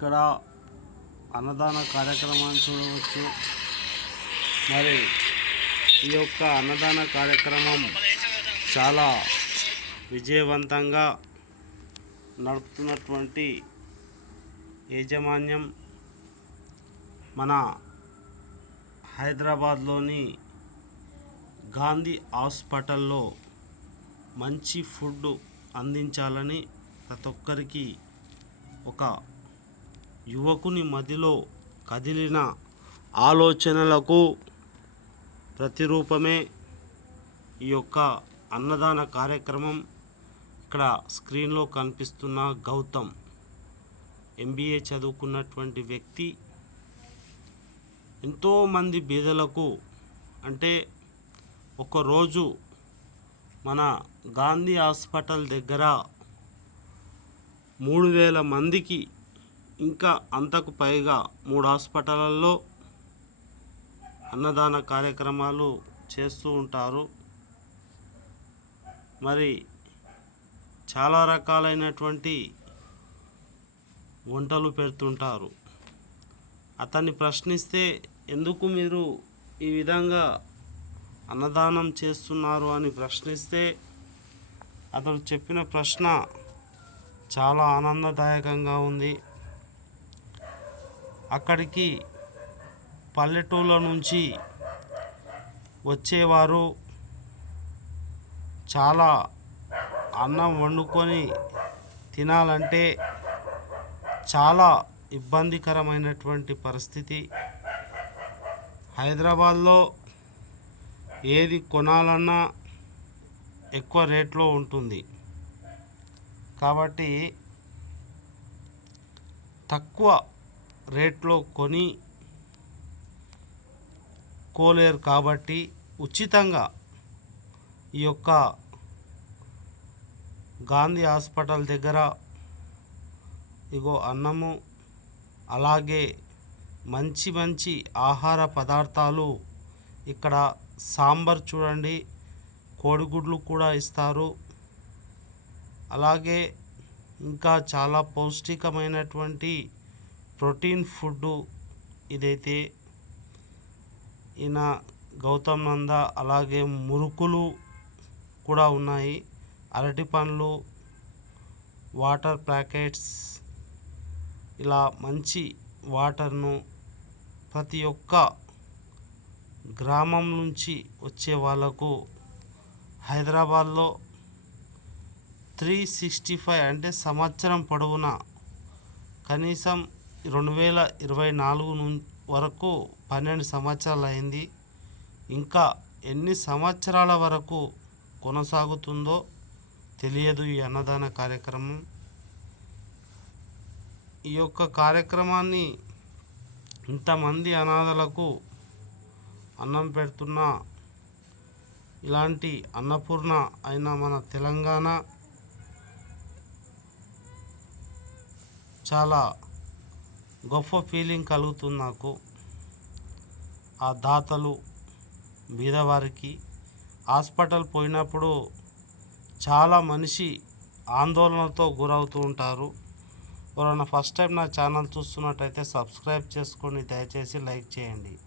ఇక్కడ అన్నదాన కార్యక్రమాన్ని చూడవచ్చు. మరి ఈ యొక్క అన్నదాన కార్యక్రమం చాలా విజయవంతంగా నడుపుతున్నటువంటి యాజమాన్యం మన హైదరాబాద్లోని గాంధీ హాస్పిటల్లో మంచి ఫుడ్ అందించాలని ప్రతి ఒక్కరికి ఒక యువకుని మదిలో కదిలిన ఆలోచనలకు ప్రతిరూపమే ఈ యొక్క అన్నదాన కార్యక్రమం. ఇక్కడ స్క్రీన్లో కనిపిస్తున్న గౌతమ్ ఎంబీఏ చదువుకున్నటువంటి వ్యక్తి. ఎంతోమంది బీదలకు అంటే ఒకరోజు మన గాంధీ హాస్పిటల్ దగ్గర మూడు వేల మందికి ఇంకా అంతకు పైగా మూడు హాస్పిటళ్ళల్లో అన్నదాన కార్యక్రమాలు చేస్తూ ఉంటారు. మరి చాలా రకాలైనటువంటి వంటలు పెడుతుంటారు. అతన్ని ప్రశ్నిస్తే ఎందుకు మీరు ఈ విధంగా అన్నదానం చేస్తున్నారు అని ప్రశ్నిస్తే అతను చెప్పిన ప్రశ్న చాలా ఆనందదాయకంగా ఉంది. అక్కడికి పల్లెటూళ్ళ నుంచి వచ్చేవారు చాలా అన్నం వండుకొని తినాలంటే చాలా ఇబ్బందికరమైనటువంటి పరిస్థితి. హైదరాబాద్లో ఏది కొనాలన్నా ఎక్కువ రేట్లో ఉంటుంది. కాబట్టి తక్కువ రేట్లో కొని కోలేరు కాబట్టి ఉచితంగా ఈ యొక్క గాంధీ హాస్పిటల్ దగ్గర ఇగో అన్నము అలాగే మంచి మంచి ఆహార పదార్థాలు ఇక్కడ సాంబార్ చూడండి కోడిగుడ్లు కూడా ఇస్తారు. అలాగే ఇంకా చాలా పౌష్టికమైనటువంటి ప్రోటీన్ ఫుడ్డు ఇదైతే ఈయన గౌతమ్ నంద అలాగే మురుకులు కూడా ఉన్నాయి. అరటి పండ్లు వాటర్ ప్యాకెట్స్ ఇలా మంచి వాటర్ను ప్రతి ఒక్క గ్రామం నుంచి వచ్చే వాళ్ళకు హైదరాబాద్లో త్రీ సిక్స్టీ ఫైవ్ అంటే సంవత్సరం పొడవునా కనీసం రెండు వేల ఇరవై నాలుగు ను వరకు పన్నెండు సంవత్సరాలు అయింది ఇంకా ఎన్ని సంవత్సరాల వరకు కొనసాగుతుందో తెలియదు ఈ అన్నదాన కార్యక్రమం. ఈ యొక్క కార్యక్రమాన్ని ఇంతమంది అనాథలకు అన్నం పెడుతున్న ఇలాంటి అన్నపూర్ణ అయిన మన తెలంగాణ చాలా గొప్ప ఫీలింగ్ కలుగుతుంది నాకు. ఆ దాతలు బీదవారికి హాస్పిటల్ పోయినప్పుడు చాలా మనిషి ఆందోళనతో గురవుతూ ఉంటారు. ఎవరైనా ఫస్ట్ టైం నా ఛానల్ చూస్తున్నట్టయితే సబ్స్క్రైబ్ చేసుకొని దయచేసి లైక్ చేయండి.